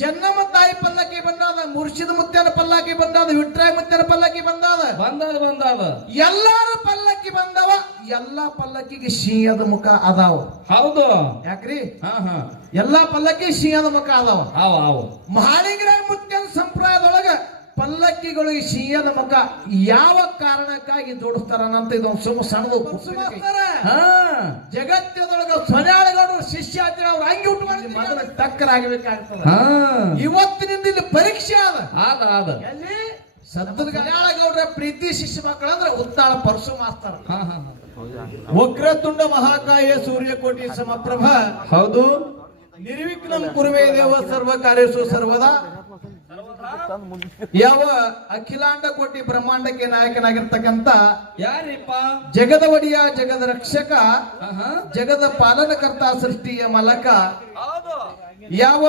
ಜನ್ನಮ ತಾಯಿ ಪಲ್ಲಕ್ಕಿ ಬಂದಾದ, ಮುರ್ಷಿದ ಮುತ್ಯನ ಪಲ್ಲಕ್ಕಿ ಬಂದಾದ, ವಿಟ್ರಾಯ ಮುತ್ಯನ ಪಲ್ಲಕ್ಕಿ ಬಂದಾದ, ಎಲ್ಲಾರ ಪಲ್ಲಕ್ಕಿ ಬಂದವ. ಎಲ್ಲಾ ಪಲ್ಲಕ್ಕಿಗೆ ಸಿಂಹದ ಮುಖ ಅದಾವ. ಹೌದು. ಯಾಕ್ರಿ? ಎಲ್ಲಾ ಪಲ್ಲಕ್ಕಿ ಸಿಂಹದ ಮುಖ ಅದಾವ. ಮಹಾಲಿಂಗರಾಯ ಮುತ್ಯನ ಸಂಪ್ರದಾಯದೊಳಗ ಪಲ್ಲಕ್ಕಿಗಳಿಗೆ ಸಿಂಹದ ಮುಖ ಯಾವ ಕಾರಣಕ್ಕಾಗಿ ಜೋಡಿಸ್ತಾರಂತ ಇದೊಂದು ಸುಮ್ಮ ಸಣ್ಣದು ಜಗತ್ತದೊಳಗ ಸೊನ್ಯಾಳಗೌಡರು ಶಿಷ್ಯ ಅಂತ ಅವ್ರು ಹಂಗೆ ಉಂಟು ಮಾಡಿ ಮೊದಲ ಟಕ್ಕರ್ ಆಗಬೇಕಾಗ್ತದ. ಇವತ್ತಿನಿಂದ ಇಲ್ಲಿ ಪರೀಕ್ಷೆ ಅದ. ಎಲ್ಲಿ ಸದ್ಗೌಡ್ರ ಪ್ರೀತಿ ಶಿಷ್ಯ ಮಕ್ಕಳು ಅಂದ್ರೆ ಉತ್ತಾಳ ಪರಶು ಮಾಸ್ತರ. ವಕ್ರತುಂಡ ಮಹಾಕಾಯ ಸೂರ್ಯಕೋಟಿ ಸಮಪ್ರಭ. ಹೌದು. ನಿರ್ವಿಘ್ನಂ ಕುರುವೇ ದೇವ ಸರ್ವ ಕಾರ್ಯಸು ಸರ್ವದಾ. ಯಾವ ಅಖಿಲಾಂಡ ಕೋಟಿ ಬ್ರಹ್ಮಾಂಡಕ್ಕೆ ನಾಯಕನಾಗಿರ್ತಕ್ಕಂಥ ಯಾರಿಪ್ಪ? ಜಗದ ಒಡೆಯ, ಜಗದ ರಕ್ಷಕ, ಜಗದ ಪಾಲನಕರ್ತ, ಸೃಷ್ಟಿಯ ಮಲಕ, ಯಾವ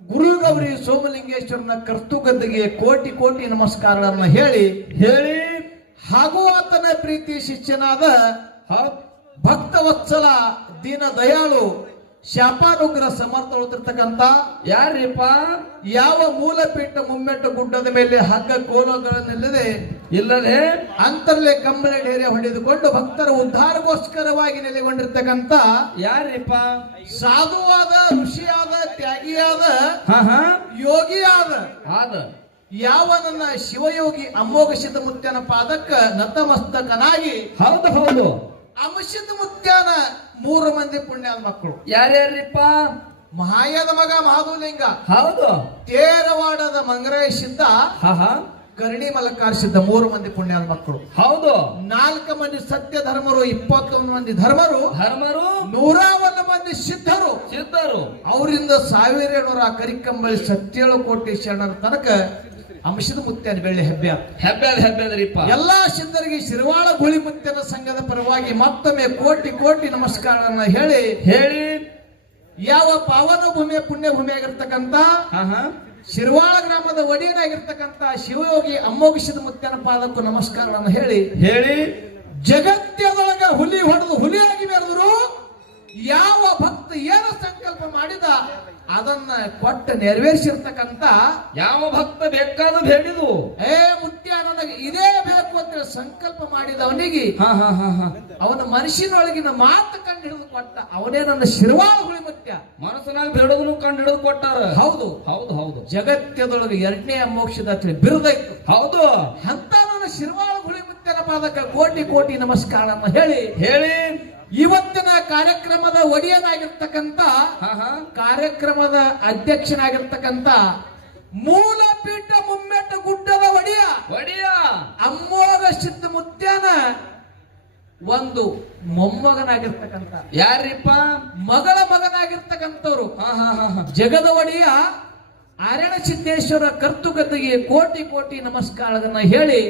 ಗುರು ಗೌರಿ ಸೋಮಲಿಂಗೇಶ್ವರನ ಕರ್ತುಗದ್ದಿಗೆ ಕೋಟಿ ಕೋಟಿ ನಮಸ್ಕಾರಗಳನ್ನ ಹೇಳಿ ಹಾಗೂ ಆತನ ಪ್ರೀತಿ ಶಿಷ್ಯನಾದ ಭಕ್ತವತ್ಸಲ ದೀನ ದಯಾಳು ಶಾಪಾನುಗ್ರಹ ಸಮರ್ಥ ಹೊತ್ತಿರ್ತಕ್ಕಂಥ ಯಾರಿಪ್ಪ? ಯಾವ ಮೂಲಪೀಠ ಮುಮ್ಮೆಟ್ಟು ಗುಡ್ಡದ ಮೇಲೆ ಹಗ್ಗ ಇಲ್ಲದೆ ಅಂತರ್ಲೆ ಕಂಬಳಿ ಢೇರೆ ಹೊಡೆದುಕೊಂಡು ಭಕ್ತರ ಉದ್ಧಾರಗೋಸ್ಕರವಾಗಿ ನೆಲೆಗೊಂಡಿರ್ತಕ್ಕಂಥ ಯಾರಿಪ್ಪ? ಸಾಧುವಾದ, ಋಷಿಯಾದ, ತ್ಯಾಗಿಯಾದ, ಯೋಗಿಯಾದ ಯಾವ ನನ್ನ ಶಿವಯೋಗಿ ಅಮೋಘ ಸಿದ್ಧ ಮುತ್ಯನ ಪಾದಕ್ಕ ನತಮಸ್ತಕನಾಗಿ ಹೌದು ಅಮಸಿದ್ಧ ಮುತ್ಯನ 3 ಮಂದಿ ಪುಣ್ಯಾದ ಮಕ್ಕಳು. ಯಾರ್ಯಾರಿಪ್ಪ? ಮಹಾಯದ ಮಗ ಮಹಾದುಲಿಂಗ, ಹೌದು. ತೇರವಾಡದ ಮಂಗರಾಯ ಸಿದ್ಧ, ಕರ್ಣಿ ಮಲಕಾರ್ ಸಿದ್ಧ, 3 ಮಂದಿ ಪುಣ್ಯಾದ ಮಕ್ಕಳು. ಹೌದು. 4 ಮಂದಿ ಸತ್ಯ ಧರ್ಮರು, 21 ಮಂದಿ ಧರ್ಮರು, 101 ಮಂದಿ ಸಿದ್ಧರು. ಅವರಿಂದ 1700 ಕರಿಕಂಬಳಿ 77 ಕೋಟಿ ಶರಣರ ತನಕ ಅಂಶದ ಮುತ್ಯನ ಬೆಳ್ಳಿ ಹೆಬ್ಬೆದ್ರಿಪ್ಪ. ಎಲ್ಲಾ ಸಿದ್ಧರಿಗೆ ಶಿರವಾಳ ಗುಳಿ ಮುತ್ಯನ ಸಂಘದ ಪರವಾಗಿ ಮತ್ತೊಮ್ಮೆ ಕೋಟಿ ಕೋಟಿ ನಮಸ್ಕಾರಗಳನ್ನ ಹೇಳಿ ಯಾವ ಪಾವನ ಭೂಮಿಯ ಪುಣ್ಯ ಭೂಮಿಯಾಗಿರ್ತಕ್ಕಂಥ ಶಿರವಾಳ ಗ್ರಾಮದ ಒಡೆಯನಾಗಿರ್ತಕ್ಕಂಥ ಶಿವಯೋಗಿ ಅಮೋಘಿಸಿದ ಮುತ್ಯನ ಪಾದಕ್ಕೂ ನಮಸ್ಕಾರಗಳನ್ನು ಹೇಳಿ ಜಗತ್ತದೊಳಗ ಹುಲಿ ಹೊಡೆದು ಹುಲಿಯಾಗಿ ಮೆರೆದರು. ಯಾವ ಭಕ್ತ ಏನು ಸಂಕಲ್ಪ ಮಾಡಿದ ಅದನ್ನ ಕೊಟ್ಟ ನೆರವೇರಿಸಿರ್ತಕ್ಕಂಥ ಯಾವ ಭಕ್ತ ಬೇಕಾದ ಬೇಡಿದು ಮುತ್ಯ ನನಗೆ ಇದೇ ಬೇಕು ಅಂತ ಸಂಕಲ್ಪ ಮಾಡಿದವನಿಗೆ ಅವನ ಮನಸ್ಸಿನೊಳಗಿನ ಮಾತು ಕಂಡು ಹಿಡಿದು ಕೊಟ್ಟ. ಅವನೇ ನನ್ನ ಶಿರವಾಳ ಹುಳಿ ಮುತ್ಯ. ಮನಸ್ಸಿನಾಗ ಬೇಡೋದನ್ನು ಕಂಡು ಹಿಡಿದು ಕೊಟ್ಟಾರ. ಹೌದು. ಜಗತ್ತದೊಳಗೆ 2ನೇ ಮೋಕ್ಷದ ಬಿರುದೈತು. ಹೌದು. ಅಂತ ನನ್ನ ಶಿರವಾಳ ಹುಳಿ ಮುತ್ಯನ ಪಾದಕ್ಕೆ ಕೋಟಿ ಕೋಟಿ ನಮಸ್ಕಾರವನ್ನು ಹೇಳಿ ಇವತ್ತಿನ ಕಾರ್ಯಕ್ರಮದ ಒಡೆಯನಾಗಿರ್ತಕ್ಕಂಥ ಕಾರ್ಯಕ್ರಮದ ಅಧ್ಯಕ್ಷನಾಗಿರ್ತಕ್ಕಂಥ ಮೂಲಪೀಠ ಮುಮ್ಮೆಟ್ಟ ಗುಡ್ಡದ ಒಡೆಯ ಅಮೋಘ ಸಿದ್ಧ ಮುತ್ಯನ ಒಂದು ಮೊಮ್ಮಗನಾಗಿರ್ತಕ್ಕಂಥ ಯಾರಿಪ್ಪ? ಮಗಳ ಮಗನಾಗಿರ್ತಕ್ಕಂಥವ್ರು ಜಗದ ಒಡೆಯ ಅರಣ ಸಿದ್ದೇಶ್ವರ ಕರ್ತುಗದ್ದಿಗೆ ಕೋಟಿ ಕೋಟಿ ನಮಸ್ಕಾರಗಳನ್ನ ಹೇಳಿ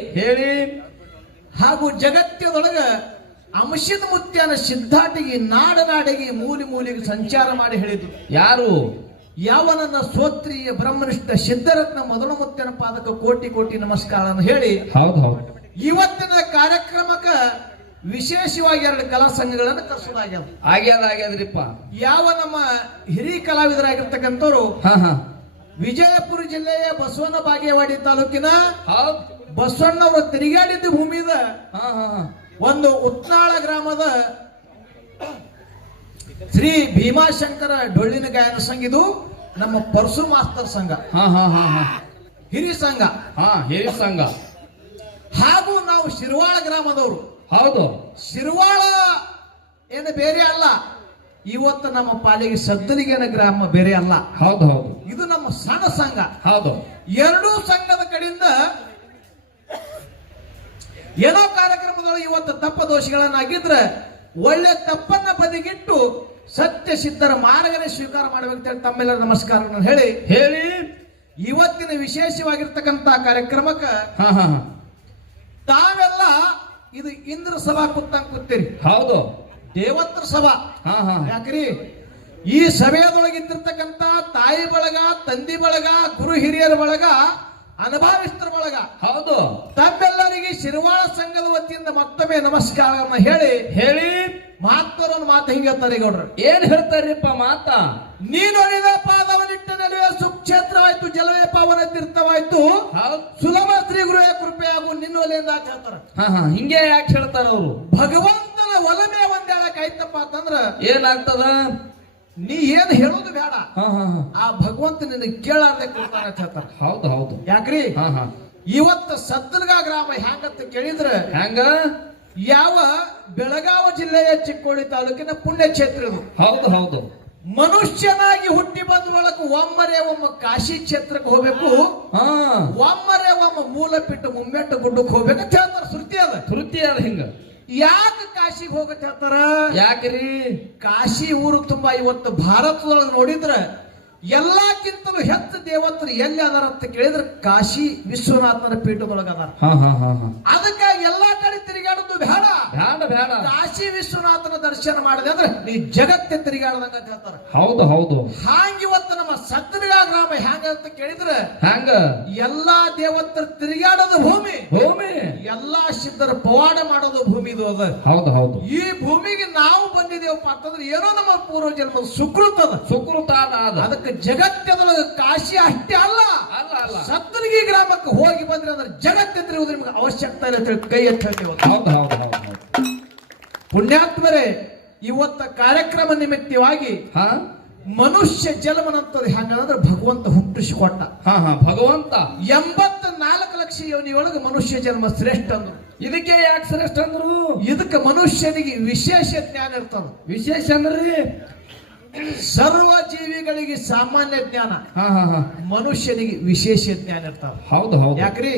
ಹಾಗೂ ಜಗತ್ತದೊಳಗ ಅಂಶದ ಮುತ್ಯನ ಸಿದ್ಧಾಟಿಗೆ ನಾಡಿಗೆ ಮೂಲಿಗೆ ಸಂಚಾರ ಮಾಡಿ ಹೇಳಿದ್ರು. ಯಾರು? ಯಾವ ನನ್ನ ಸೋತ್ರಿಯ ಬ್ರಹ್ಮನಿಷ್ಠ ಸಿದ್ಧರತ್ನ ಮೊದಲ ಮುತ್ಯನ ಪಾದಕ ಕೋಟಿ ಕೋಟಿ ನಮಸ್ಕಾರವನ್ನು ಹೇಳಿ ಇವತ್ತಿನ ಕಾರ್ಯಕ್ರಮಕ್ಕ ವಿಶೇಷವಾಗಿ 2 ಕಲಾ ಸಂಘಗಳನ್ನು ಕರೆಸೋದಾಗ್ಯದ್ರಿಪ್ಪ. ಯಾವ ನಮ್ಮ ಹಿರಿಯ ಕಲಾವಿದರಾಗಿರ್ತಕ್ಕಂಥವ್ರು ವಿಜಯಪುರ ಜಿಲ್ಲೆಯ ಬಸವನ ಬಾಗೇವಾಡಿ ತಾಲೂಕಿನ ಬಸವಣ್ಣವರ ತಿರುಗಾಡಿದ್ದ ಭೂಮಿದ ಒಂದು ಉತ್ನಾಳ ಗ್ರಾಮದ ಶ್ರೀ ಭೀಮಾಶಂಕರ ಡೊಳ್ಳಿನ ಗಾಯನ ಸಂಘ. ಇದು ನಮ್ಮ ಪರಶು ಮಾಸ್ತರ್ ಸಂಘ, ಹಿರಿಯ ಸಂಘ. ಹಾಗೂ ನಾವು ಶಿರವಾಳ ಗ್ರಾಮದವರು. ಹೌದು. ಶಿರವಾಳ ಏನು ಬೇರೆ ಅಲ್ಲ, ಇವತ್ತು ನಮ್ಮ ಪಾಲಿಗೆ ಸದ್ದಲಿಗೆನ ಗ್ರಾಮ ಬೇರೆ ಅಲ್ಲ. ಹೌದು. ಇದು ನಮ್ಮ ಸಣ್ಣ ಸಂಘ. ಹೌದು. 2 ಸಂಘದ ಕಡೆಯಿಂದ ಏನೋ ಕಾರ್ಯಕ್ರಮದೊಳಗೆ ಇವತ್ತು ತಪ್ಪ ದೋಷಗಳನ್ನಾಗಿದ್ರೆ ಒಳ್ಳೆ ತಪ್ಪನ್ನ ಬದಿಗಿಟ್ಟು ಸತ್ಯ ಸಿದ್ಧರ ಮಾರ್ಗನೇ ಸ್ವೀಕಾರ ಮಾಡಬೇಕು. ತಮ್ಮೆಲ್ಲರ ನಮಸ್ಕಾರಗಳನ್ನು ಹೇಳಿ ಇವತ್ತಿನ ವಿಶೇಷವಾಗಿರ್ತಕ್ಕಂಥ ಕಾರ್ಯಕ್ರಮಕ್ಕೆ ತಾವೆಲ್ಲ ಇದು ಇಂದ್ರ ಸಭಾ ಕೂತೀರಿ. ಹೌದು. ದೇವತ್ರ ಸಭಾ. ಯಾಕ್ರಿ? ಈ ಸಭೆಯದೊಳಗಿದ್ದಿರ್ತಕ್ಕಂಥ ತಾಯಿ ಬಳಗ, ತಂದಿ ಬಳಗ, ಗುರು ಹಿರಿಯರ ಬಳಗ, ಅನುಭವಿಸ್ತರ ಬಳಗ. ಹೌದು. ತಮ್ಮೆಲ್ಲರಿಗೆ ಶಿರವಾಳ ಸಂಘದ ವತಿಯಿಂದ ಮತ್ತೊಮ್ಮೆ ನಮಸ್ಕಾರವನ್ನು ಹೇಳಿ ಮಹಾತ್ಮರನ್ನು ಮಾತು ಹಿಂಗೆ ಹೇಳ್ತಾರೆ ಗೌಡ್ರು. ಏನ್ ಹೇಳ್ತಾರಿಪ್ಪ ಮಾತ? ನೀನು ಅಳಿದ ಪಾದವನಿಟ್ಟ ನಡುವೆ ಸುಪ್ತ ಜಲವೇ ಪಾವನ ತೀರ್ಥವಾಯ್ತು ಹೌದ್ ಸುಲಭ ಶ್ರೀ ಗುರುವೇ ಕೃಪೆಯಾಗು ನಿನ್ನೊಲೆಯಿಂದ ಅಂತ ಹೇಳ್ತಾರ. ಹಿಂಗೆ ಯಾಕೆ ಹೇಳ್ತಾರ ಅವ್ರು? ಭಗವಂತನ ಒಲಮೆ ಒಂದ್ ಹೇಳಕ್ ಆಯ್ತಪ್ಪ ಅಂತಂದ್ರ ಏನಾಗ್ತದ? ನೀ ಏನ್ ಹೇಳೋದು ಬೇಡ, ಹಾ ಹಾ ಹಾ ಆ ಭಗವಂತ ನಿನ್ನ ಕೇಳಾರ್ದೆ ಕೊಡ್ತಾನ ಅಂತ ಹೇಳ್ತಾರ. ಹೌದು ಹೌದು. ಯಾಕ್ರಿ ಹಾ ಹಾ ಇವತ್ತು ಸದ್ದಲ್ಗ ಗ್ರಾಮ ಹ್ಯಾಂಗಂತ ಕೇಳಿದ್ರ ಹೆಂಗ? ಯಾವ ಬೆಳಗಾವಿ ಜಿಲ್ಲೆಯ ಚಿಕ್ಕೋಡಿ ತಾಲೂಕಿನ ಪುಣ್ಯಕ್ಷೇತ್ರ ಇದು. ಹೌದು ಹೌದು. ಮನುಷ್ಯನಾಗಿ ಹುಟ್ಟಿ ಬಂದ ಒಳಕ ಒಮ್ಮರೆ ಒಮ್ಮ ಕಾಶಿ ಕ್ಷೇತ್ರಕ್ಕೆ ಹೋಗ್ಬೇಕು, ಹಾ ಒಮ್ಮರೆ ಒಮ್ಮ ಮೂಲ ಬಿಟ್ಟು ಮುಮ್ಮೆಟ್ಟು ಗುಡ್ಡಕ್ಕೆ ಹೋಗ್ಬೇಕು ಅಂತ ಹೇಳ್ತಾರ. ಶ್ರುತಿ ಅದ, ತೃಪ್ತಿ ಅದ. ಹಿಂಗ ಯಾಕೆ ಕಾಶಿಗೆ ಹೋಗತ್ ಹೇಳ್ತಾರ? ಯಾಕ್ರಿ? ಕಾಶಿ ಊರು ತುಂಬಾ ಇವತ್ತು ಭಾರತದೊಳಗೆ ನೋಡಿದ್ರ ಎಲ್ಲಕ್ಕಿಂತಲೂ ಹೆಚ್ಚು ದೇವತರು ಎಲ್ಲಿ ಅದಾರ ಅಂತ ಕೇಳಿದ್ರೆ ಕಾಶಿ ವಿಶ್ವನಾಥನ ಪೀಠದೊಳಗ ಅದಾರ. ಹಾ ಹಾ ಹಾ ಹಾ. ಅದಕ್ಕಾಗಿ ಎಲ್ಲಾ ಕಡೆ ತಿರುಗಾಡೋದು ಬೇಡ, ಬೇಡ ಬೇಡ. ಕಾಶಿ ವಿಶ್ವನಾಥನ ದರ್ಶನ ಮಾಡಿದೆ ಅಂದ್ರೆ ನೀ ಜಗತ್ತೆ ತಿರುಗಾಡದಂಗ ಅಂತ ಹೇಳ್ತಾರ. ಹೌದು ಹೌದು. ಹಾಂಗಿವತ್ತು ನಮ್ಮ ಸತ್ತರ್ಗ ಗ್ರಾಮ ಹ್ಯಾಂಗ ಅಂತ ಕೇಳಿದ್ರೆ ಹೆಂಗ? ಎಲ್ಲಾ ದೇವತರು ತಿರುಗಾಡೋದು ಭೂಮಿ, ಭೂಮಿ ಎಲ್ಲಾ ಸಿದ್ಧರ ಪವಾಡ ಮಾಡೋದು ಭೂಮಿ ಇದು ಅದ. ಹೌದು ಹೌದು. ಈ ಭೂಮಿಗೆ ನಾವು ಬಂದಿದ್ದೇವಪ್ಪ ಅಂತಂದ್ರೆ ಏನೋ ನಮ್ಮ ಪೂರ್ವ ಜನ್ಮದ ಸುಕೃತ ಅದ. ಸುಕೃತ ಅದ. ಅದಕ್ಕೆ ಜಗತ್ತದೊಳಗೆ ಕಾಶಿ ಅಷ್ಟೇ ಅಲ್ಲ, ಅಲ್ಲ ಅಲ್ಲ, ಸತ್ತರ್ಗಿ ಗ್ರಾಮಕ್ಕೆ ಹೋಗಿ ಬಂದ್ರೆ ಅಂದ್ರೆ ಜಗತ್ತೆ ತಿರುವುದ್ರ ನಿಮ್ಗೆ ಅವಶ್ಯಕತೆ ಇಲ್ಲ ಅಂತ ಹೇಳಿ ಕೈ ಎತ್ತಿ. ಹೌದು ಹೌದು ಹೌದು ಹೌದು. ಪುಣ್ಯಾತ್ಮರೇ, ಇವತ್ತ ಕಾರ್ಯಕ್ರಮ ನಿಮಿತ್ತವಾಗಿ ಹಾ ಮನುಷ್ಯ ಜನ್ಮನಂತದ್ದು ಹೆಂಗಂದ್ರೆ ಭಗವಂತ ಹುಟ್ಟಿಸಿಕೊಟ್ಟ. ಹಾ ಹಾ ಭಗವಂತ 84 ಲಕ್ಷ ಯೋನಿಯೊಳಗೆ ಮನುಷ್ಯ ಜನ್ಮ ಶ್ರೇಷ್ಠ ಅಂದ್ರು. ಇದಕ್ಕೆ ಯಾಕೆ ಶ್ರೇಷ್ಠ ಅಂದ್ರು? ಇದಕ್ಕೆ ಮನುಷ್ಯನಿಗೆ ವಿಶೇಷ ಜ್ಞಾನ ಇರ್ತದ. ವಿಶೇಷ ಅಂದ್ರಿ? ಸರ್ವ ಜೀವಿಗಳಿಗೆ ಸಾಮಾನ್ಯ ಜ್ಞಾನ, ಹಾ ಹಾ ಹಾ, ಮನುಷ್ಯನಿಗೆ ವಿಶೇಷ ಜ್ಞಾನ ಇರ್ತಾವ. ಹೌದು ಹೌದು. ಯಾಕ್ರಿ?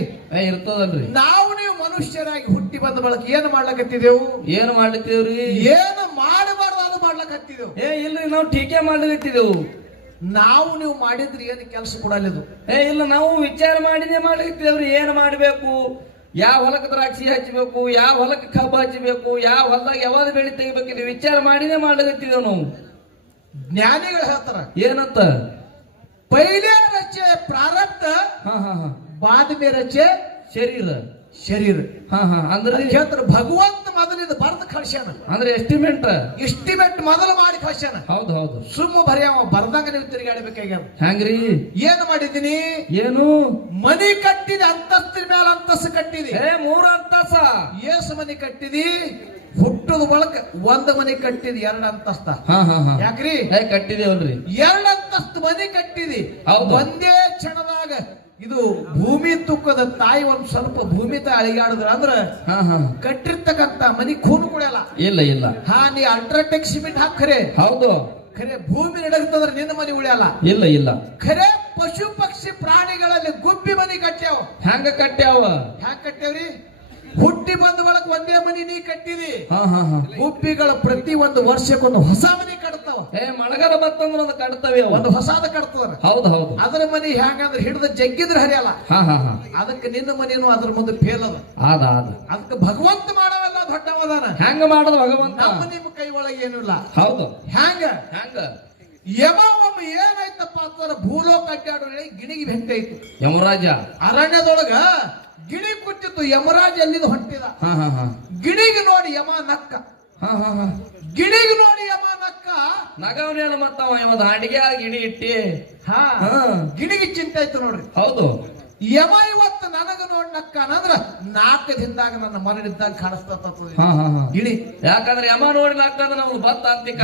ಇರ್ತದಲ್ರಿ. ನಾವು ನೀವು ಮನುಷ್ಯರಾಗಿ ಹುಟ್ಟಿ ಬಂದ ಬಳಕ ಏನ್ ಮಾಡ್ಲಕತ್ತಿದೆವು? ಏನ್ ಮಾಡ್ಲಿತ್ತೇವ್ರಿ? ಏನು ಮಾಡಬಾರ್ದು ಅದು ಮಾಡ್ಲಕತ್ತಿದೆವು. ಇಲ್ರಿ, ನಾವು ಟೀಕೆ ಮಾಡ್ಲಿತ್ತಿದೆವು. ನಾವು ನೀವು ಮಾಡಿದ್ರೆ ಏನು ಕೆಲಸ ಕೊಡಲಿದು? ಇಲ್ಲ, ನಾವು ವಿಚಾರ ಮಾಡಿನೇ ಮಾಡ್ಲಿತ್ತಿದೇವ್ರಿ. ಏನ್ ಮಾಡ್ಬೇಕು, ಯಾವ ಹೊಲಕ್ಕೆ ದ್ರಾಕ್ಷಿ ಹಚ್ಚಬೇಕು, ಯಾವ ಹೊಲಕ್ಕೆ ಕಬ್ಬು ಹಚ್ಚಬೇಕು, ಯಾವ ಹೊಲದಾಗ ಯಾವ್ದು ಬೆಳೆ ತೆಗಿಬೇಕು, ಇದು ವಿಚಾರ ಮಾಡಿನೇ ಮಾಡ್ಲಿತ್ತಿದೇವ್ ನಾವು. ಜ್ಞಾನಿಗಳು ಹೇಳ್ತಾರ ಏನಂತ? ಪೈಲೆ ರಚೆ ಪ್ರಾರಬ್ಧ, ಹಾ ಹಾ ಹಾ, ಬಾದ ಮೇ ರಚೆ ಶರೀರ. ಶರೀರ. ಹಾ ಹಾ, ಅಂದ್ರೆ ಹೇಳ್ತಾರ ಭಗವಂತ ಮೊದಲಿದ ಬರ್ದ ಕಳ್ಸ್ಯಾನ. ಅಂದ್ರೆ ಎಸ್ಟಿಮೇಟ್ ಮೊದಲು ಮಾಡಿ ಕಳ್ಸ್ಯಾನ. ಹೌದು ಹೌದು. ಸುಮ್ಮ ಬರೀ ಅವ ಬರ್ದಂಗ ನೀವು ತಿರುಗಾಡಬೇಕಾಗ್ಯಾವ. ಹೆಂಗ್ರಿ? ಏನ್ ಮಾಡಿದೀನಿ? ಏನು? ಮನಿ ಕಟ್ಟಿದೆ, ಅಂತಸ್ತಿನ ಮೇಲೆ ಅಂತಸ್ತು ಕಟ್ಟಿದಿ. 3 ಅಂತಸ್ತ. ಏಸು ಮನಿ ಕಟ್ಟಿದಿ? ಹುಟ್ಟದ ಬಳಕ 1 ಮನಿ ಕಟ್ಟಿದಿ, 2 ಅಂತಸ್ತ. ಹಾ ಹಾ ಹಾ. ಯಾಕ್ರಿ? ಕಟ್ಟಿದೇವಲ್ರಿ. 2 ಅಂತಸ್ತು ಮನಿ ಕಟ್ಟಿದಿ. ಹೌದು. ಒಂದೇ ಕ್ಷಣದಾಗ ಇದು ಭೂಮಿ ತುಕ್ಕದ ತಾಯಿ ಒಂದ್ ಸ್ವಲ್ಪ ಭೂಮಿ ತ ಅಳಿಗಾಡಿದ್ರ ಅಂದ್ರ ಹಾ ಹಾ, ಕಟ್ಟಿರ್ತಕ್ಕಂತ ಮನಿ ಖೂನು ಕುಡಿಯಲ್ಲ. ಇಲ್ಲ ಇಲ್ಲ. ಹಾ, ನೀ ಅಲ್ಟ್ರಾಟೆಕ್ ಸಿಮೆಂಟ್ ಹಾಕ್ರೆ ಹೌದು, ಖರೆ ಭೂಮಿ ನಡಗ್ತದ್ರ ನಿನ್ನ ಮನಿ ಉಳಿಯಲ್ಲ. ಇಲ್ಲ ಇಲ್ಲ. ಖರೆ ಪಶು ಪಕ್ಷಿ ಪ್ರಾಣಿಗಳಲ್ಲಿ ಗುಬ್ಬಿ ಮನಿ ಕಟ್ಟ್ಯಾವ. ಹ್ಯಾಂಗ ಕಟ್ಟ್ಯಾವ? ಹ್ಯಾಂಗ ಕಟ್ಟ್ಯಾವ್ರಿ? ಹುಟ್ಟಿ ಬಂದ ಒಳಗ ಒಂದೇ ಮನಿ ನೀ ಕಟ್ಟಿದಿ. ಹಾ ಹಾ ಹಾ. ಗುಬ್ಬಿಗಳ ಪ್ರತಿ ಒಂದು ವರ್ಷಕ್ಕೊಂದು ಹೊಸ ಮನಿ ಕಟ್ತಾವ. ಮಳೆಗಾಲ ಬರ್ತಂದ್ರ ಒಂದು ಕಟ್ತವೆ, ಒಂದು ಹೊಸಾದ ಕಟ್ತದ. ಹೌದು ಹೌದು. ಅದರ ಮನಿ ಹ್ಯಾಂಗಂದ್ರೆ ಹಿಡಿದ ಜಗ್ಗಿದ್ರೆ ಹರಿಯಲ್ಲ. ಹಾ ಹಾ ಹಾ. ಅದಕ್ಕೆ ನಿನ್ನ ಮನಿನೂ ಅದ್ರ ಮುಂದೆ ಫೇಲ್ ಅದ. ಅದಕ್ಕೆ ಭಗವಂತ ಮಾಡವಲ್ಲ ದೊಡ್ಡವದಾನ. ಹೆಂಗ ಮಾಡೋದು ಭಗವಂತ? ನಮ್ಮ ನಿಮ್ಮ ಕೈ ಒಳಗೆ ಏನಿಲ್ಲ. ಹೌದು. ಹ್ಯಾಂಗ? ಯಮ ಒಮ್ಮೆ ಏನಾಯ್ತಪ್ಪ ಅಂತಂದ್ರೆ ಭೂಲೋಕ ಅಡ್ಡಾಡೋ ಗಿಣಿಗೆ ಬೆಂಕಿ ಆಯ್ತು. ಯಮರಾಜ ಅರಣ್ಯದೊಳಗ ಗಿಣಿ ಕುಟ್ಟಿತ್ತು. ಯಮರಾಜ ಎಲ್ಲಿಂದ ಹೊಂಟಿದ. ಗಿಣಿಗೆ ನೋಡಿ ಯಮ ನಕ್ಕ. ಗಿಣಿಗೆ ನೋಡಿ ಯಮ ನಕ್ಕ. ನಗವನೇನು ಮತ್ತವ ಇವತ್ತು ಅಡಿಗೆ ಗಿಣಿ ಇಟ್ಟಿ. ಗಿಣಿಗೆ ಚಿಂತೆ ಆಯ್ತು ನೋಡ್ರಿ. ಹೌದು. ಯಮ ಇವತ್ತು ನನಗ ನೋಡ್ ನಕ್ಕನಂದ್ರ 4 ದಿನದಾಗ ನನ್ನ ಮರಣಿದ್ದಾಗ ಕಾಣಿಸ್ತದ ಗಿಣಿ. ಯಾಕಂದ್ರೆ ಯಮ ನೋಡಿ ನಕ್ಕಂದ್ರೆ ನಮ್ಗೆ ಬತ್ತ ಅಂತಿಕ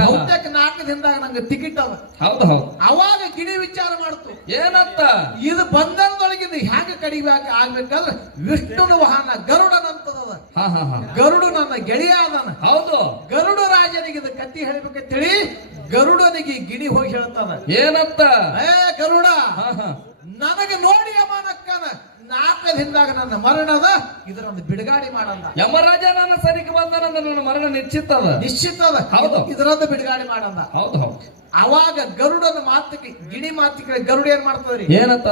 4 ದಿನದಾಗ ನಂಗೆ ಟಿಕೆಟ್ ಅದ. ಹೌದು ಹೌದು. ಅವಾಗ ಗಿಣಿ ವಿಚಾರ ಮಾಡ್ತು. ಏನಂತ? ಇದು ಬಂಧನದೊಳಗಿಂದ ಹ್ಯಾಂಗ ಕಡಿಬೇಕು ಆಗ್ಬೇಕಾದ್ರೆ ವಿಷ್ಣುನ ವಾಹನ ಗರುಡನಂತದ. ಗರುಡು ನನ್ನ ಗೆಳೆಯ ಅದನ. ಹೌದು. ಗರುಡು ರಾಜನಿಗೆ ಇದು ಕತ್ತಿ ಹೇಳ್ಬೇಕಂತೇಳಿ ಗರುಡನಿಗೆ ಗಿಣಿ ಹೋಗಿ ಹೇಳ್ತದ. ಏನಂತ? ಗರುಡ, ನನಗೆ ನೋಡಿ ಯಮನಕ್ಕನ 4 ದಿನದಾಗ ನನ್ನ ಮರಣದ ಇದರೊಂದು ಬಿಡುಗಾಡಿ ಮಾಡಲ್ಲ. ಯಮರಾಜ ನನ್ನ ಸರಿಗೆ ಬಂದ ನನ್ನ ಮರಣ ನಿಶ್ಚಿತ ಅದ. ಹೌದು. ಇದರೊಂದು ಬಿಡುಗಾಡಿ ಮಾಡಲ್ಲ. ಹೌದು ಹೌದು. ಅವಾಗ ಗರುಡನ ಮಾತಿಗೆ ಗಿಣಿ ಮಾತಿಗೆ ಗರುಡ ಏನ್ ಮಾಡ್ತದ್ರಿ? ಏನಂತ?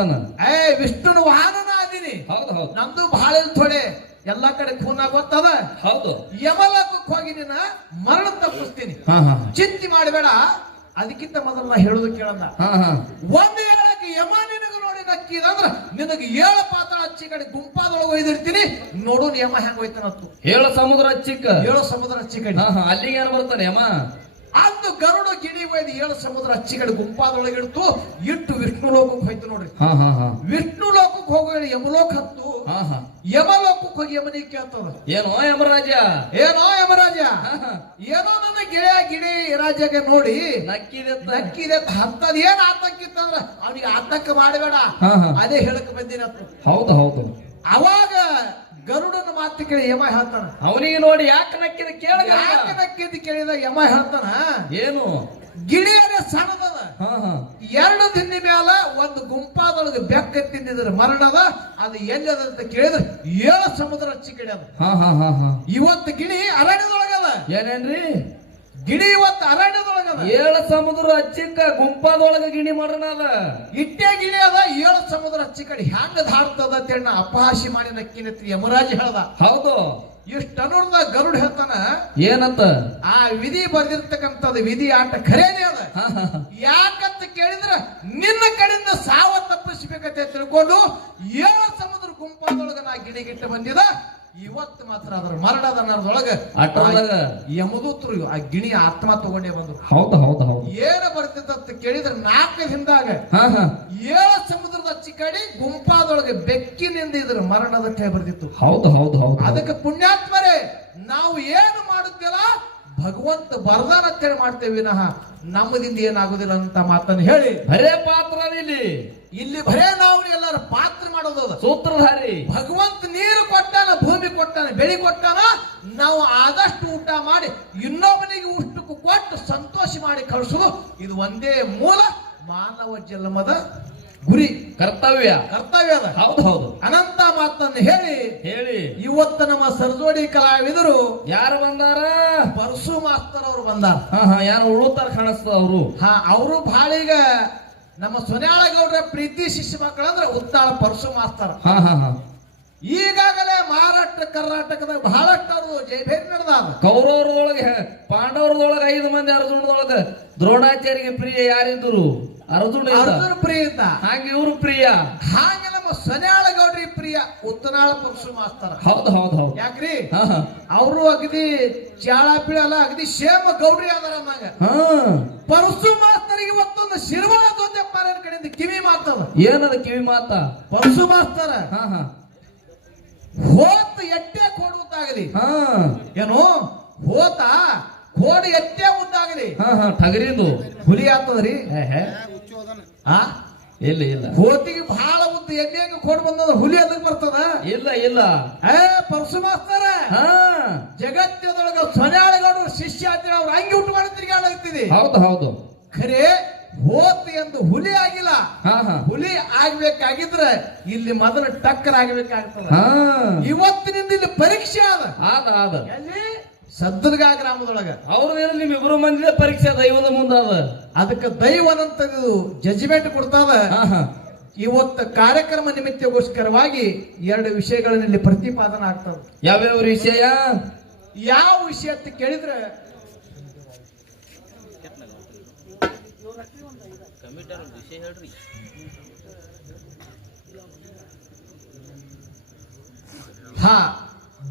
ವಿಷ್ಣುನ ವಾಹನ ಅದೀನಿ. ಹೌದು ಹೌದು. ನಂದು ಬಹಳ ಥೋಡೆ ಎಲ್ಲಾ ಕಡೆ ಖೂನ ಗೊತ್ತದ. ಹೌದು. ಯಮಲೋಕಕ್ಕೆ ಹೋಗಿ ನಿನ್ನ ಮರಣ ತಪ್ಪಿಸ್ತೀನಿ, ಚಿಂತೆ ಮಾಡಬೇಡ. ಅದಕ್ಕಿಂತ ಮೊದಲು ನಾ ಹೇಳುದು ಕೇಳಲ್ಲ. ಒಂದು ಹೇಳಕ್ಕೆ ಯಮ ನಿನಗೆ ನೋಡಿ ನಕ್ಕಿದಂದ್ರ ನಿನಗೆ 7 ಪಾತ್ರ ಹಚ್ಚಿ ಕಡೆ ಗುಂಪಾದೊಳಗೆ ಒಯ್ದಿರ್ತೀನಿ, ನೋಡು ಯಮ ಹೆಂಗ್ ಹೋಯ್ತಾನತ್ತು. 7 ಸಮುದ್ರ ಹಚ್ಚಿಕ್ಕ. 7 ಸಮುದ್ರ ಹಚ್ಚಿ ಕಡೆ ಅಲ್ಲಿಗೆ ಏನ್ ಬರ್ತಾನೆ ಯಮ? ಅಂದು ಗರುಡ ಗಿಣಿ ಒಯ್ದು 7 ಸಮುದ್ರ ಅಚ್ಚಿಗಡೆ ಗುಂಪಾದೊಳಗಿಡ್ತು ಇಟ್ಟು ವಿಷ್ಣು ಲೋಕಕ್ಕೆ ಹೋಯ್ತು ನೋಡ್ರಿ. ವಿಷ್ಣು ಲೋಕಕ್ಕೆ ಹೋಗೋ ಯಮಲೋಕ ಹತ್ತು ಯಮಲೋಕಕ್ಕೆ ಹೋಗಿ ಯಮನಿಗೆ ಕೇಳ್ತದ, ಏನೋ ಯಮರಾಜ, ಏನೋ ಯಮರಾಜ, ಏನೋ ನನ್ನ ಗೆಳೆಯ ಗಿಣಿ ರಾಜಗೆ ನೋಡಿ ನಕ್ಕಿದೆ ಹತ್ತದ ಏನ್ ಆತಂಕಿತ್ತಂದ್ರ ಅವನಿಗೆ ಆತಂಕ ಮಾಡಬೇಡ, ಅದೇ ಹೇಳಕ್ ಬಂದಿನತ್ತು. ಹೌದು ಹೌದು. ಅವಾಗ ಗರುಡನ ಮಾತು ಕೇಳಿ ಯಮ ಹೇಳ್ತಾನ, ಅವನಿಗೆ ನೋಡಿ ಯಾಕೆ ನಕ್ಕಿದ ಕೇಳ, ಯಾಕೆ ನಕ್ಕಿದ ಕೇಳಿದ ಯಮ ಹೇಳ್ತಾನ, ಏನು ಗಿಳಿಯರ ಸಣ್ಣದದ 2 ದಿನ ಮ್ಯಾಲ ಒಂದು ಗುಂಪಾದೊಳಗೆ ಬೆಕ್ಕ ತಿಂದಿದ್ರ ಮರಣದ, ಅದು ಎಲ್ಲದ ಅಂತ ಕೇಳಿದ್ರೆ 7 ಸಮುದ್ರ ಹಚ್ಚಿ ಕಡೆಯದ. ಇವತ್ತು ಗಿಣಿ ಅರಣ್ಯದೊಳಗದ. ಏನೇನ್ರಿ ಗಿಣಿ ಇವತ್ತು ಅರಣ್ಯದೊಳಗದ. 7 ಸಮುದ್ರ ಹಚ್ಚಿಕ ಗುಂಪಾದೊಳಗ ಗಿಣಿ ಮರಣದ ಇಟ್ಟೆ ಗಿಣಿ ಅದ. 7 ಸಮುದ್ರ ಹಚ್ಚಿ ಕಡೆ ಹ್ಯಾಂಗ ಧಾಡ್ತದ ಅಂತೇಳಿ ಅಪಹಾಸಿ ಮಾಡಿ ನಕ್ಕಿನತ್ರಿ ಯಮರಾಜ ಹೇಳ್ದ. ಹೌದು. ಇಷ್ಟನ್ನೋರ್ದ ಗರುಡ್ ಹೇಳ್ತಾನ, ಏನಂತ ಆ ವಿಧಿ ಬರ್ದಿರ್ತಕ್ಕಂಥದ್ದು ವಿಧಿ ಆಟ ಖರೇನೆ ಅದ. ಯಾಕಂತ ಕೇಳಿದ್ರ ನಿನ್ನ ಕಡೆಯಿಂದ ಸಾವ ತಪ್ಪಿಸ್ಬೇಕಂತ ತಿಳ್ಕೊಂಡು 7 ಸಮುದ್ರ ಗುಂಪಾದೊಳಗ ನಾ ಗಿಣಿಗಿಟ್ಟು ಬಂದಿದ. ಇವತ್ತು ಮಾತ್ರ ಅದ್ರ ಮರಣದ ನರದೊಳಗ ಯಮದೂತರು ಆ ಗಿಣಿ ಆತ್ಮ ತಗೊಂಡೇ ಬಂದ್ರು. ಹೌದು ಹೌದು ಹೌದು. ಏನ ಬರ್ತಿತ್ತ ಕೇಳಿದ್ರೆ 4 ದಿನದಾಗ 7 ಸಮುದ್ರದ ಹಚ್ಚಿ ಕಡೆ ಗುಂಪಾದೊಳಗೆ ಬೆಕ್ಕಿನಿಂದ ಇದ್ರ ಮರಣದ ಟೇ ಬರ್ದಿತ್ತು. ಹೌದು ಹೌದು ಹೌದು. ಅದಕ್ಕೆ ಪುಣ್ಯಾತ್ಮರೇ ನಾವು ಏನು ಮಾಡುತ್ತಿಲ್ಲ ಭಗವಂತ ಬರ್ದಾನ ಅಂತೇಳಿ ಮಾಡ್ತೇವೆ ವಿನಃ ನಮ್ಮದಿಂದ ಏನಾಗುದಿಲ್ಲ ಅಂತ ಮಾತನ್ನು ಹೇಳಿ ಬರೇ ಪಾತ್ರ ಇಲ್ಲಿ ಬರೇ ನಾವು ಎಲ್ಲರ ಪಾತ್ರ ಮಾಡೋದು ಸೂತ್ರಧಾರಿ. ಭಗವಂತ ನೀರು ಕೊಟ್ಟಾನ, ಭೂಮಿ ಕೊಟ್ಟಾನ, ಬೆಳಿ ಕೊಟ್ಟಾನ. ನಾವು ಆದಷ್ಟು ಊಟ ಮಾಡಿ ಇನ್ನೊಬ್ಬನಿಗೆ ಉಷ್ಟಕ್ಕೂ ಕೊಟ್ಟು ಸಂತೋಷ ಮಾಡಿ ಕಳಿಸೋದು ಇದು ಒಂದೇ ಮೂಲ ಮಾನವ ಜನ್ಮದ ಗುರಿ, ಕರ್ತವ್ಯ ಅದ. ಹೌದು ಹೌದು. ಅನಂತ ಮಾತನ್ನು ಹೇಳಿ ಇವತ್ತು ನಮ್ಮ ಸರ್ಜೋಡಿ ಕಲಾವಿದರು ಯಾರು ಬಂದಾರ? ಪರಶು ಮಾಸ್ತರ್ ಅವರು ಬಂದಾರ. ಯಾರು ಉಳುತ್ತಾರ ಕಾಣಿಸ್ತದ ಅವರು. ಅವರು ಬಹಳ ಈಗ ನಮ್ಮ ಸೊನ್ಯಾಳ ಗೌಡ್ರ ಪ್ರೀತಿ ಶಿಷ್ಯ ಮಕ್ಕಳಂದ್ರೆ ಉತ್ತಾಳ ಪರಶು ಮಾಸ್ತರ್. ಈಗಾಗಲೇ ಮಹಾರಾಷ್ಟ್ರ ಕರ್ನಾಟಕದಾಗ ಬಹಳಷ್ಟು ಅವರು ಜಯಭೇರಿ ನಡೆದಾರ. ಕೌರವರದೊಳಗೆ ಪಾಂಡವರದೊಳಗೆ 5 ಮಂದಿ, ಅರ್ಜುನದೊಳಗ ದ್ರೋಣಾಚಾರ್ಯಗೆ ಪ್ರಿಯ ಯಾರಿದ್ರು? ಅರ್ಜುನ ಪ್ರಿಯ ಇದ್ದ. ಹಾಗೆ ಇವರು ಪ್ರಿಯ, ಹಾಗೆ ನಮ್ಮ ಸೊನ್ಯಾಳ ಗೌಡ್ರಿ ಪ್ರಿಯ ಉತ್ತನಾಳ ಪರಶು ಮಾಸ್ತರ. ಹೌದು ಹೌದು ಹೌದು. ಯಾಕ್ರಿ ಅವರು ಅಗದಿ ಚಾಳ ಪೀಳ ಅಲ್ಲ, ಅಗದಿ ಶೇಮ ಗೌಡ್ರಿ ಅದಾರ ಅಂದಾಗ ಪರಶು ಮಾಸ್ತರಿಗೆ ಮತ್ತೊಂದು ಶಿರ್ವಾಳ ದೊಡ್ಡಪ್ಪನ ಕಡೆಯಿಂದ ಕಿವಿ ಮಾತದ. ಏನದ ಕಿವಿ ಮಾತ? ಪರಶು ಮಾಸ್ತರ ಹೋತ ಎಟ್ಟೆ ಕೊಡುವುದಾಗಲಿ, ಏನು ಹೋತ ಕೋಡಿ ಎಟ್ಟೆ ಉದ್ದಾಗಲಿ ಟಗರಿಂದು ಹುಲಿ ಆಗ್ತದ್ರಿ. ಇಲ್ಲ ಇಲ್ಲ, ಹೋತಿಗೆ ಬಹಳ ಉದ್ದ ಎಣ್ಣೆಗೆ ಕೋಡ್ ಬಂದಂದ್ರೆ ಹುಲಿ ಅದಕ್ಕೆ ಬರ್ತದ? ಇಲ್ಲ ಇಲ್ಲ. ಪರಶು ಮಾಸ್ತರ ಜಗತ್ತದೊಳಗ ಸೊನ್ಯಾಳಗೌಡರು ಶಿಷ್ಯ ಅಂತೇಳಿ ಅವ್ರು ಹಂಗೆ ಊಟ ಮಾಡಿ ತಿರುಗಾಡಾಗ್ತಿದೆ. ಹೌದು ಹೌದು. ಖರೆ ಹೋತ್ ಎಂದು ಹುಲಿ ಆಗಿಲ್ಲ. ಹುಲಿ ಆಗ್ಬೇಕಾಗಿದ್ರೆ ಇಲ್ಲಿ ಮೊದಲು ಟಕ್ಕರ್ ಆಗ್ಬೇಕಾಗ್ತದ. ಇವತ್ತಿನಿಂದ ಇಲ್ಲಿ ಪರೀಕ್ಷೆ ಅದ ಎಲ್ಲಿ ಸದ್ದರ್ಗಾ ಗ್ರಾಮದೊಳಗ ಅವ್ರದೇನು ನಿಮ್ಮಿಬ್ರು ಮಂದಿ ಪರೀಕ್ಷೆ ದೈವದ ಮುಂದ ಅದ. ಅದಕ್ಕೆ ದೈವನಂತ ಜಜ್ಮೆಂಟ್ ಕೊಡ್ತಾದ. ಇವತ್ತು ಕಾರ್ಯಕ್ರಮ ನಿಮಿತ್ತಗೋಸ್ಕರವಾಗಿ 2 ವಿಷಯಗಳನ್ನ ಇಲ್ಲಿ ಪ್ರತಿಪಾದನೆ ಆಗ್ತದೆ. ಯಾವ್ಯಾವ ವಿಷಯ? ಯಾವ ವಿಷಯ ಅಂತ ಕೇಳಿದ್ರೆ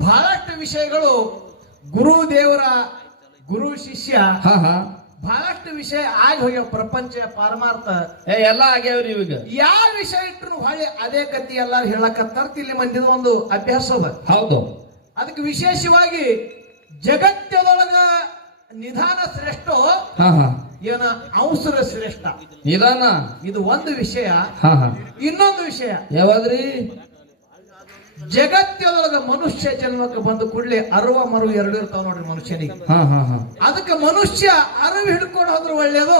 ಬಹಳಷ್ಟು ವಿಷಯಗಳು ಗುರು ದೇವರ ಗುರು ಶಿಷ್ಯ ಬಹಳಷ್ಟು ವಿಷಯ ಆಗಿ ಹೋಗ್ಯಾವ. ಪ್ರಪಂಚ ಪಾರಮಾರ್ಥ ಎಲ್ಲ ಆಗ್ಯಾವ್ರಿ. ಇವಾಗ ಯಾವ ವಿಷಯ ಇಟ್ರು ಹೊಳ್ಳಿ ಅದೇ ಕತ್ತಿ ಎಲ್ಲಾರು ಹೇಳಕತ್ತಾರ. ಇಲ್ಲಿ ಮಂದಿದ ಒಂದು ಅಭ್ಯಾಸ ಅದ. ಹೌದು. ಅದಕ್ಕೆ ವಿಶೇಷವಾಗಿ ಜಗತ್ತದೊಳಗ ನಿಧಾನ ಶ್ರೇಷ್ಠ, ಏನ ಅವಸರ ಶ್ರೇಷ್ಠ. ನಿಧಾನ ಇದು ಒಂದು ವಿಷಯ. ಇನ್ನೊಂದು ವಿಷಯ ಯಾವಾದ್ರಿ? ಜಗತ್ತದೊಳಗ ಮನುಷ್ಯ ಜನ್ಮಕ್ಕೆ ಬಂದು ಕೂಡಲೇ ಅರುವ ಮರವು 2 ಇರ್ತಾವ ನೋಡ್ರಿ ಮನುಷ್ಯನಿಗೆ. ಅದಕ್ಕೆ ಮನುಷ್ಯ ಅರಿವು ಹಿಡ್ಕೊಂಡು ಹೋದ್ರೆ ಒಳ್ಳೇದು,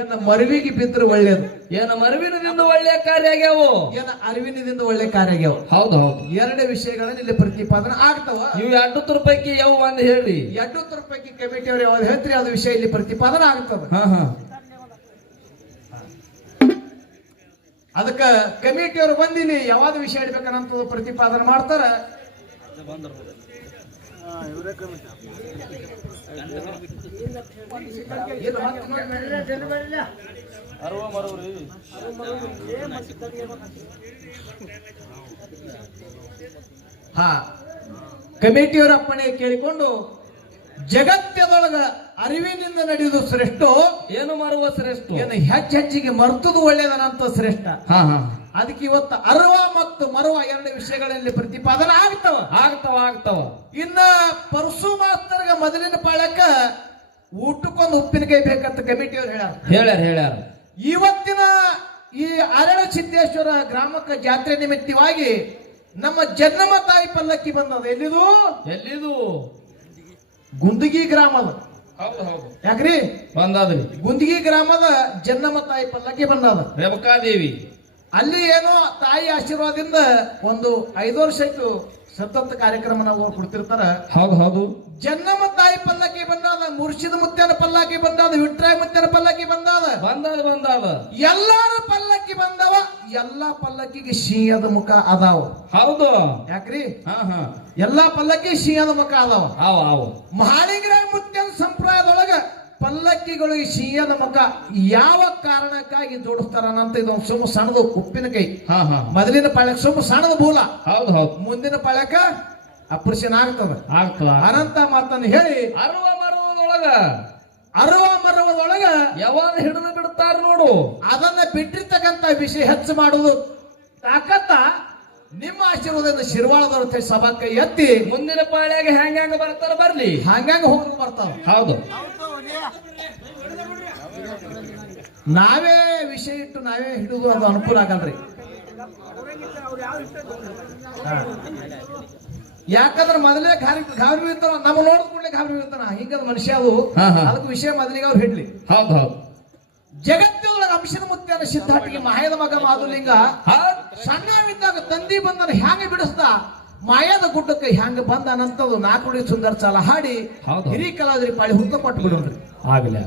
ಏನ ಮರುವಿಗೆ ಬಿದ್ರೆ ಒಳ್ಳೇದು. ಏನ ಮರುವಿನದಿಂದ ಒಳ್ಳೆ ಕಾರ್ಯ ಆಗ್ಯಾವು, ಏನ ಅರಿವಿನದಿಂದ ಒಳ್ಳೆ ಕಾರ್ಯ ಆಗ್ಯಾವ. ಹೌದು ಹೌದು. 2 ವಿಷಯಗಳಲ್ಲಿ ಇಲ್ಲಿ ಪ್ರತಿಪಾದನೆ ಆಗ್ತಾವ. ನೀವು 2 ಪೈಕಿ ಯಾವ ಒಂದು ಹೇಳಿ. 2 ಪೈಕಿ ಕಮಿಟಿ ಅವ್ರು ಯಾವ್ದು ಹೇಳ್ತೀರಿ ಅದು ವಿಷಯ ಇಲ್ಲಿ ಪ್ರತಿಪಾದನೆ ಆಗ್ತದೆ. ಅದಕ್ಕೆ ಕಮಿಟಿಯವರು ಬಂದಿನಿ ಯಾವ್ದು ವಿಷಯ ಇಡ್ಬೇಕನ್ನಂತ ಪ್ರತಿಪಾದನೆ ಮಾಡ್ತಾರ. ಕಮಿಟಿಯವರ ಅಪ್ಪಣೆ ಕೇಳಿಕೊಂಡು ಜಗತ್ತದೊಳಗ ಅರಿವಿನಿಂದ ನಡೆಯುವುದು ಶ್ರೇಷ್ಠ, ಏನು ಮರುವ ಶ್ರೇಷ್ಠ, ಏನು ಹೆಜ್ಜೆಜ್ಜಿಗೆ ಮರ್ತುದು ಒಳ್ಳೆಯದನಂತ ಶ್ರೇಷ್ಠ. ಅದಕ್ಕೆ ಇವತ್ತು ಅರುವ ಮತ್ತು ಮರುವ ಎರಡು ವಿಷಯಗಳಲ್ಲಿ ಪ್ರತಿಪಾದನೆ ಆಗ್ತಾವ. ಇನ್ನ ಪರಶು ಮಾಸ್ತರ್ಗ ಮೊದಲಿನ ಪಾಳಕ್ಕ ಊಟಕ್ಕೊಂದು ಉಪ್ಪಿನಕಾಯಿ ಬೇಕಂತ ಕಮಿಟಿಯವ್ರು ಹೇಳ್ಯಾರ. ಇವತ್ತಿನ ಈ ಅರಳ ಸಿದ್ದೇಶ್ವರ ಗ್ರಾಮಕ್ಕೆ ಜಾತ್ರೆ ನಿಮಿತ್ತವಾಗಿ ನಮ್ಮ ಜನ್ನಮ ತಾಯಿ ಪಲ್ಲಕ್ಕಿ ಬಂದದ. ಎಲ್ಲಿದು ಗುಂದಗಿ ಗ್ರಾಮದ. ಯಾಕ್ರಿ ಬಂದಾದ್ರಿ? ಗುಂದಗಿ ಗ್ರಾಮದ ಜನ್ನಮ ತಾಯಿ ಪಲ್ಲಕ್ಕಿ ಬಂದದ. ರೇವಕಾದೇವಿ ಅಲ್ಲಿ ಏನೋ ತಾಯಿ ಆಶೀರ್ವಾದದಿಂದ ಒಂದು 5 ವರ್ಷ ಆಯ್ತು ಸತತ ಕಾರ್ಯಕ್ರಮ ನಾವು ಕೊಡ್ತಿರ್ತಾರ. ಹೌದು. ಜನ್ನಮ ತಾಯಿ ಪಲ್ಲಕ್ಕಿ ಬಂದಾದ, ಮುರ್ಷಿದ ಮುತ್ತನ ಪಲ್ಲಕ್ಕಿ ಬಂದಾದ, ವಿಟ್ರಾಯ ಮುತ್ತನ ಪಲ್ಲಕ್ಕಿ ಬಂದಾದ. ಎಲ್ಲಾರ ಪಲ್ಲಕ್ಕಿ ಬಂದವ. ಎಲ್ಲಾ ಪಲ್ಲಕ್ಕಿಗೆ ಸಿಂಹದ ಮುಖ ಅದಾವ. ಹೌದು. ಯಾಕ್ರಿ? ಎಲ್ಲಾ ಪಲ್ಲಕ್ಕಿ ಸಿಂಹದ ಮುಖ ಅದಾವ. ಮಹಾಳಿಗ್ರಾಯ ಮುತ್ತನ ಸಂಪ್ರದಾಯದೊಳಗ ಪಲ್ಲಕ್ಕಿಗಳಿಗೆ ಸಿಂಹದ ಮುಖ ಯಾವ ಕಾರಣಕ್ಕಾಗಿ ಜೋಡಿಸ್ತಾರ ಅಂತ ಇದೊಂದು ಸುಮ್ಮ ಸಣ್ಣದು ಉಪ್ಪಿನಕಾಯಿ. ಮೊದಲಿನ ಪಾಳ್ಯಕ್ಕೆ ಸುಮ್ಮ ಸಣ್ಣದು ಬೂಲ. ಹೌದು. ಮುಂದಿನ ಪಾಳ್ಯಕ್ಕ ಅಪರ್ಷನ್ ಆಗ್ತದ. ಅನಂತ ಮಾತನ್ನು ಹೇಳಿ ಅರುವ ಮರವದೊಳಗ ಯಾವಾಗ ಹಿಡಿದು ಬಿಡ್ತಾರ ನೋಡು. ಅದನ್ನ ಬಿಟ್ಟಿರ್ತಕ್ಕಂತ ವಿಷಯ ಹೆಚ್ಚು ಮಾಡುವುದು ತಾಕತ್ತ ನಿಮ್ಮ ಆಶೀರ್ವಾದದಿಂದ ಶಿರ್ವಾಳದವ್ರ ಸಭಾಕ್ಕೆ ಎತ್ತಿ ಮುಂದಿನ ಪಾಳ್ಯಾಗ ಹ್ಯಾಂಗ ಬರ್ತಾರ ಬರ್ಲಿ, ಹಂಗ ಹೋಗಿ ಬರ್ತಾವ. ಹೌದು. ನಾವೇ ವಿಷಯ ಇಟ್ಟು ನಾವೇ ಹಿಡಿದು ಅದು ಅನುಕೂಲ ಆಗಲ್ರಿ. ಯಾಕಂದ್ರೆ ಮೊದಲೇ ಗಾಬರಿ ಬೀಳ್ತಾರ, ನಮ್ಮ ನೋಡಿದ ಕೂಡಲೇ ಗಾಬರಿ ಬೀಳ್ತಾನ. ಹಿಂಗದ ಮನುಷ್ಯ ಅದು. ಅದಕ್ಕೆ ವಿಷಯ ಮೊದಲಿಗೆ ಅವ್ರು ಹಿಡ್ಲಿ. ಹೌದು. ಜಗತ್ತಿನೊಳಗ ಅಂಶನ ಮುತ್ಯನ ಸಿದ್ಧಾಟಿಗೆ ಮಾಯದ ಮಗ ಮಾದುಲಿಂಗ ಸಣ್ಣವಿದ್ದಾಗ ತಂದಿ ಬಂದನ ಹ್ಯಾಂಗ ಬಿಡಿಸ್ದ, ಮಾಯದ ಗುಡ್ಡಕ್ಕೆ ಹ್ಯಾಂಗ ಬಂದನಂತದು 4 ನುಡಿ ಸುಂದರ ಚಾಲ ಹಾಡಿ ಹಿರಿ ಕಲಾದ್ರಿ ಪಾಳಿ ಹುತ್ತ ಕೊಟ್ಟು ಬಿಡೋಣ್ರಿ. ಆಗಲಿ.